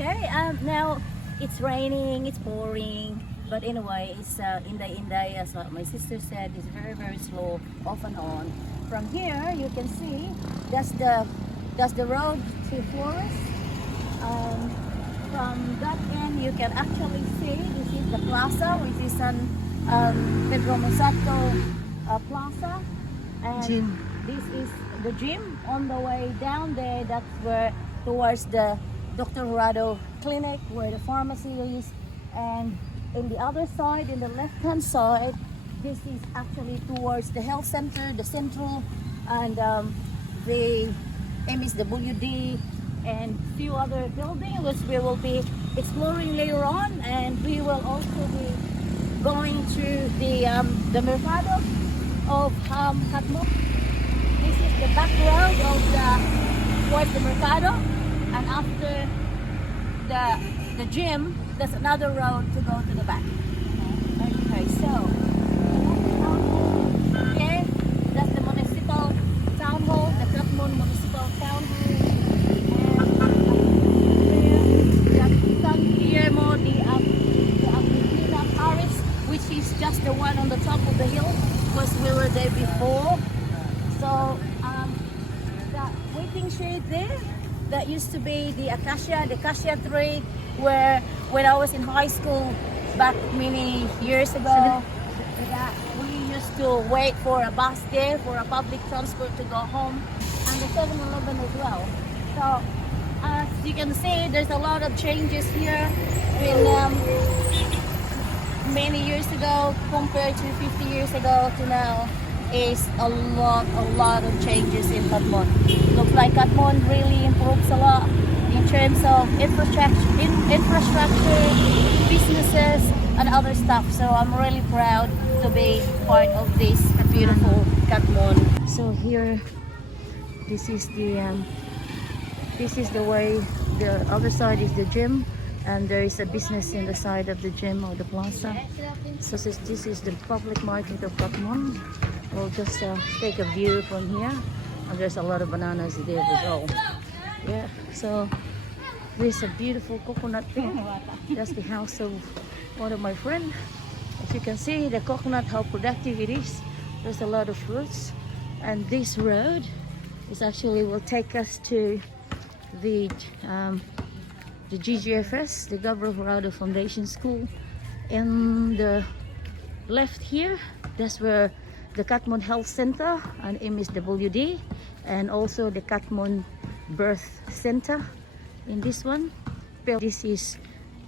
Okay, now it's raining, it's pouring, but anyway, it's Inday, as what my sister said, it's very, very slow, off and on. From here, you can see that's the road to Flores. From that end, you can actually see this is the plaza, which is an Pedro Monsanto plaza, and this is the gym on the way down there. That's where towards the Dr. Jurado clinic, where the pharmacy is, and in the other side, in the left-hand side, this is actually towards the health center, the central, and the MSWD, and few other buildings which we will be exploring later on, and we will also be going to the mercado of Catmon. This is the back road of towards the mercado, and after the gym, there's another road to go to the back. Okay, so here, that's the municipal town hall, the Catmon municipal town hall. Which is just the one on the top of the hill, because we were there before. So that waiting shade there, that used to be the acacia tree, where when I was in high school back many years ago, that we used to wait for a bus there, for a public transport to go home, and the 7-Eleven as well. So as you can see, there's a lot of changes here. Many years ago compared to 50 years ago to now is a lot of changes in Catmon. Looks like Catmon really improves a lot in terms of infrastructure, businesses, and other stuff. So I'm really proud to be part of this beautiful Catmon. So here, this is the way. The other side is the gym. And there is a business in the side of the gym or the plaza. So this is the public market of Catmon. We'll just take a view from here. And there's a lot of bananas there as well. Yeah, so there's a beautiful coconut there. That's the house of one of my friends. As you can see, the coconut, how productive it is. There's a lot of fruits. And this road is actually will take us to the GJFS, the Gabriel Jurado Foundation School. In the left here, that's where the Catmon Health Center and MSWD, and also the Catmon Birth Center in this one. This is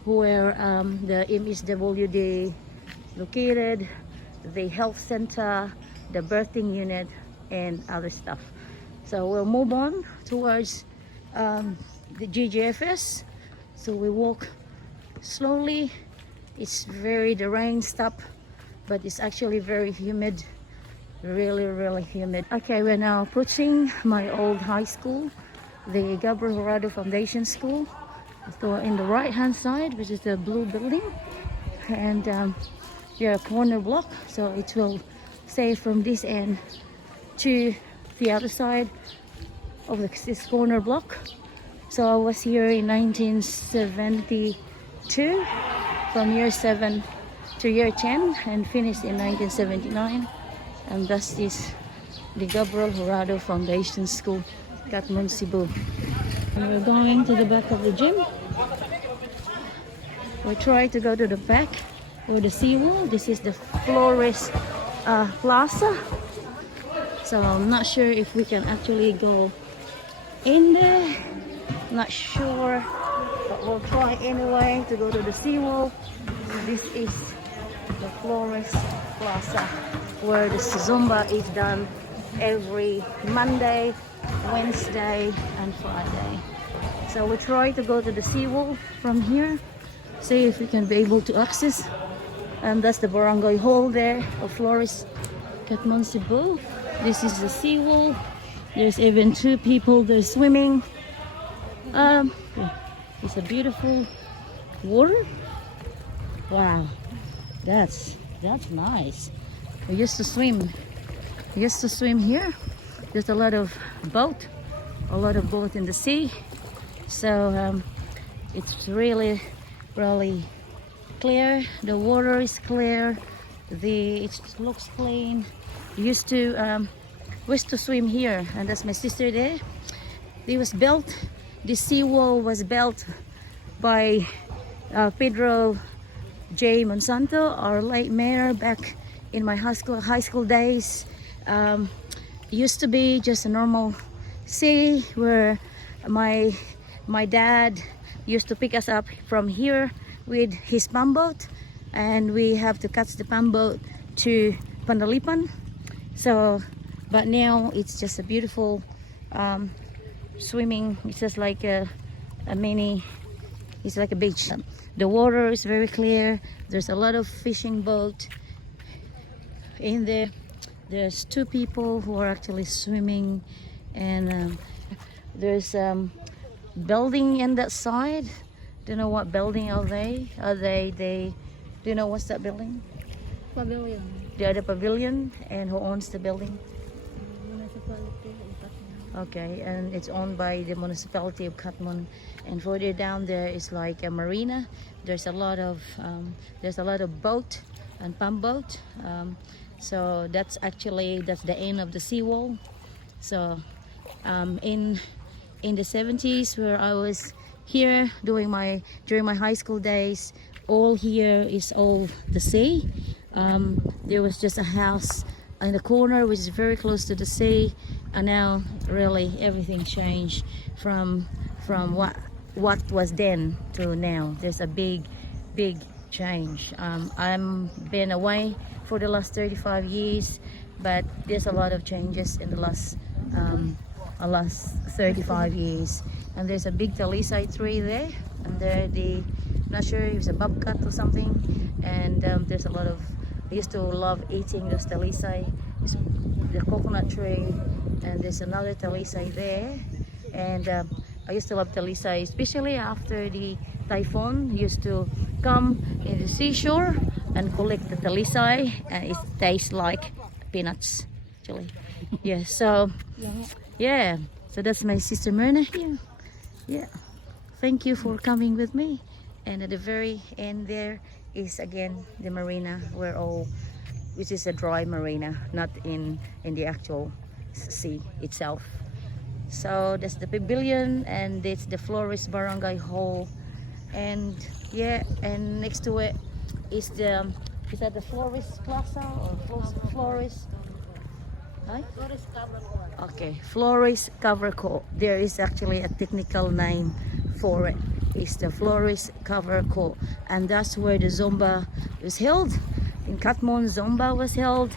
where the MSWD located, the health center, the birthing unit, and other stuff. So we'll move on towards the GJFS. So we walk slowly. It's the rain stopped, but it's actually very humid, really humid. Okay, we're now approaching my old high school, the Gabriel Jurado Foundation School. So in the right hand side, which is the blue building, and here a corner block, so it will say from this end to the other side of this corner block. So I was here in 1972, from year 7 to year 10, and finished in 1979. And thus is the Gabriel Jurado Foundation School, Catmon, Cebu. And we're going to the back of the gym. We try to go to the back or the Seawall. This is the Flores plaza. So I'm not sure if we can actually go in there. Not sure, but we'll try anyway to go to the Seawall. This is the Flores Plaza, where the Zumba is done every Monday, Wednesday, and Friday. So we try to go to the Seawall from here, see if we can be able to access. And that's the Baranggay Hall there of Flores, Catmon, Cebu. This is the Seawall. There's even 2 people there swimming. It's a beautiful water. Wow, that's nice. We used to swim here. There's a lot of boat in the sea. So It's really clear. The water is clear. It looks clean. We used to swim here, and that's my sister there. It was built. The seawall was built by Pedro Monsanto, our late mayor, back in my high school days. It used to be just a normal sea where my dad used to pick us up from here with his pump boat, and we have to catch the pump boat to Pandalipan. So, but now it's just a beautiful swimming. It's just like a mini. It's like a beach. The water is very clear. There's a lot of fishing boat in there. There's 2 people who are actually swimming, and there's building in that side. Don't know what building are they? Do you know what's that building? Pavilion. The other pavilion, and who owns the building? Municipality of Catmon. Okay, and it's owned by the municipality of Catmon. And further down there is like a marina. There's a lot of boat and pump boat. So that's the end of the seawall. So in the 70s, where I was here during my high school days, all here is all the sea. There was just a house in the corner which is very close to the sea, and now really everything changed from what was then to now. There's a big change. I'm been away for the last 35 years, but there's a lot of changes in the last 35 years. And there's a big talisay tree there, and there not sure if it's a bobcat or something. And there's a lot of, I used to love eating those talisay. It's the coconut tree, and there's another talisay there. And I used to love talisay, especially after the typhoon. Used to come in the seashore and collect the talisay, and it tastes like peanuts actually. Yeah, so yeah, so that's my sister Myrna here. Yeah, thank you for coming with me. And at the very end there is again the marina, which is a dry marina, not in the actual sea itself. So that's the pavilion, and it's the Flores Baranggay Hall. And yeah, and next to it is that the Flores Plaza or Flores? Right? Flores cover court. Okay, Flores Cover Court. There is actually a technical name for it. It's the Flores Cover Court, and that's where the Zumba is held. In Catmon, Zumba was held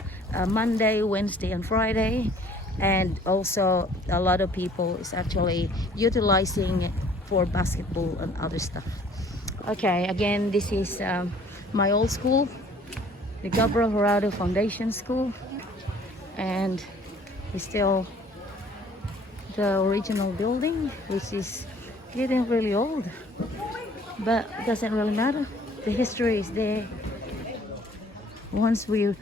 Monday, Wednesday, and Friday, and also a lot of people is actually utilizing it for basketball and other stuff. Okay, again, this is my old school, the Gabriel Jurado Foundation School, and it's still the original building, which is getting really old, but it doesn't really matter. The history is there. Once we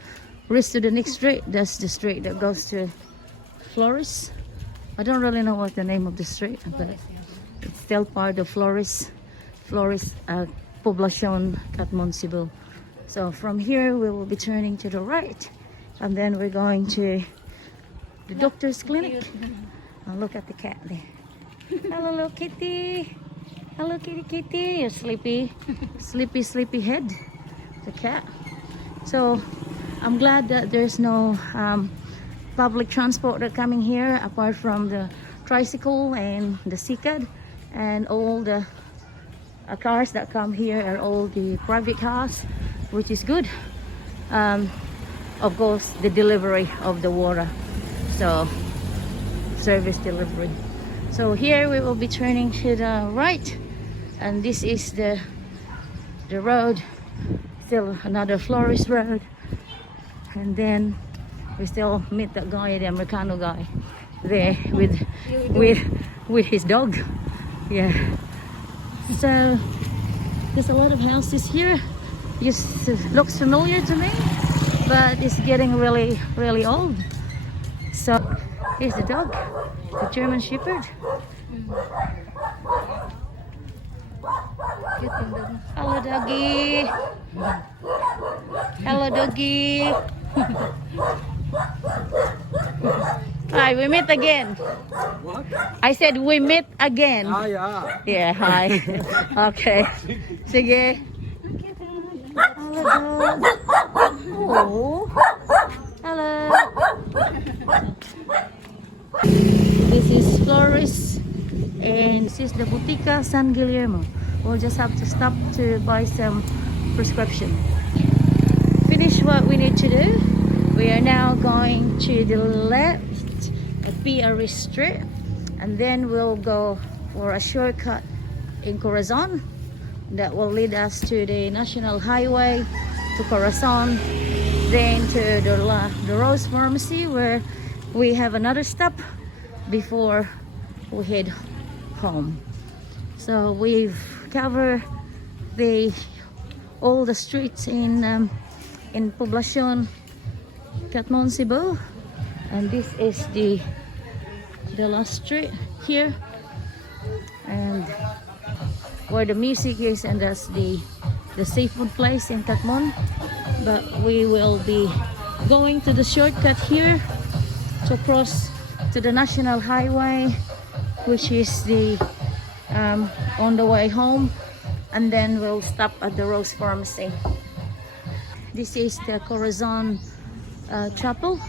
reach to the next street, that's the street that goes to Flores. I don't really know what the name of the street, but it's still part of Flores, Poblacion, Catmon, Cebu. So from here we will be turning to the right, and then we're going to the doctor's clinic. Oh, look at the cat there. Hello, little kitty. Hello, kitty. You're sleepy. Sleepy head. The cat. So I'm glad that there's no public transport that coming here apart from the tricycle and the Sikad, and all the cars that come here are all the private cars, which is good. Of course, the delivery of the water, so service delivery. So here we will be turning to the right, and this is the road, still another Flores road, and then we still meet that guy, the Americano guy there with his dog. Yeah, so there's a lot of houses here. It looks familiar to me, but it's getting really old. So here's the dog, the German Shepherd. Cute yung dog mo. Hello, doggy. Hello, doggy. Hi, we meet again. What? I said we meet again. Ah, yeah. Yeah, hi. Okay. Sige. Hello, dog. Oh. Hello. This is Flores and this is the Botica San Guillermo. We'll just have to stop to buy some prescription. Finish what we need to do. We are now going to the left at PRE Street, and then we'll go for a shortcut in Corazon that will lead us to the National Highway to Corazon, then to the Rose Pharmacy, where we have another stop before we head home. So we've covered all the streets in Poblacion, Catmon, Cebu, and this is the last street here, and where the music is, and that's the seafood place in Catmon. But we will be going to the shortcut here to cross to the National Highway, which is the on the way home, and then we'll stop at the Rose Pharmacy. This is the Corazon Chapel,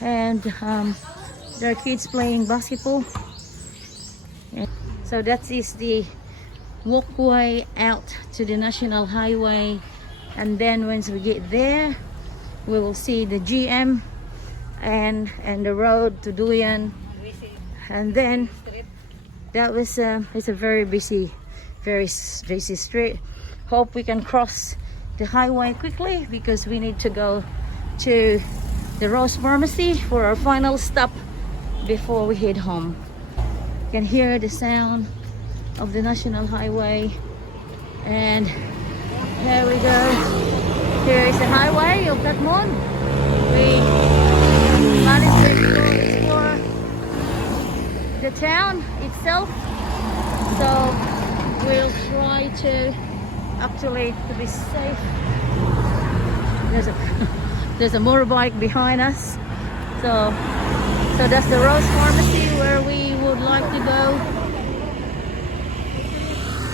and there are kids playing basketball. And so that is the walkway out to the National Highway, and then once we get there, we will see the GM and the road to Duyan, and then that was it's a very busy street. Hope we can cross the highway quickly because we need to go to the Rose Pharmacy for our final stop before we head home. You can hear the sound of the National Highway, and here we go. Here is the highway of Catmon. We managed to explore the town itself, so we'll try to actually to be safe. There's a motorbike behind us, so that's the Rose Pharmacy where we would like to go.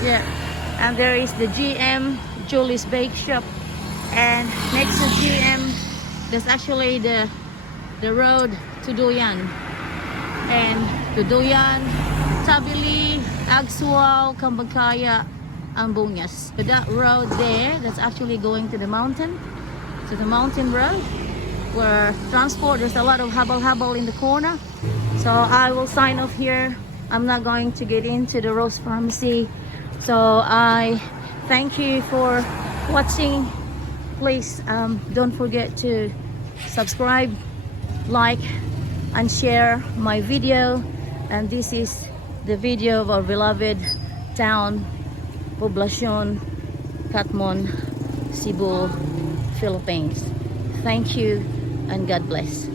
Yeah, and there is the GM Julie's Bake Shop, and next to GM there's actually the road to Duyan, and to Duyan, Tabili, Agsual, Kambagkaya, and Bunyas. But that road there, that's actually going to the mountain road, where transport, there's a lot of hubble in the corner. So I will sign off here. I'm not going to get into the Rose Pharmacy. So I thank you for watching. Please don't forget to subscribe, like, and share my video. And this is the video of our beloved town, Poblacion, Catmon, Cebu, Philippines. Thank you and God bless.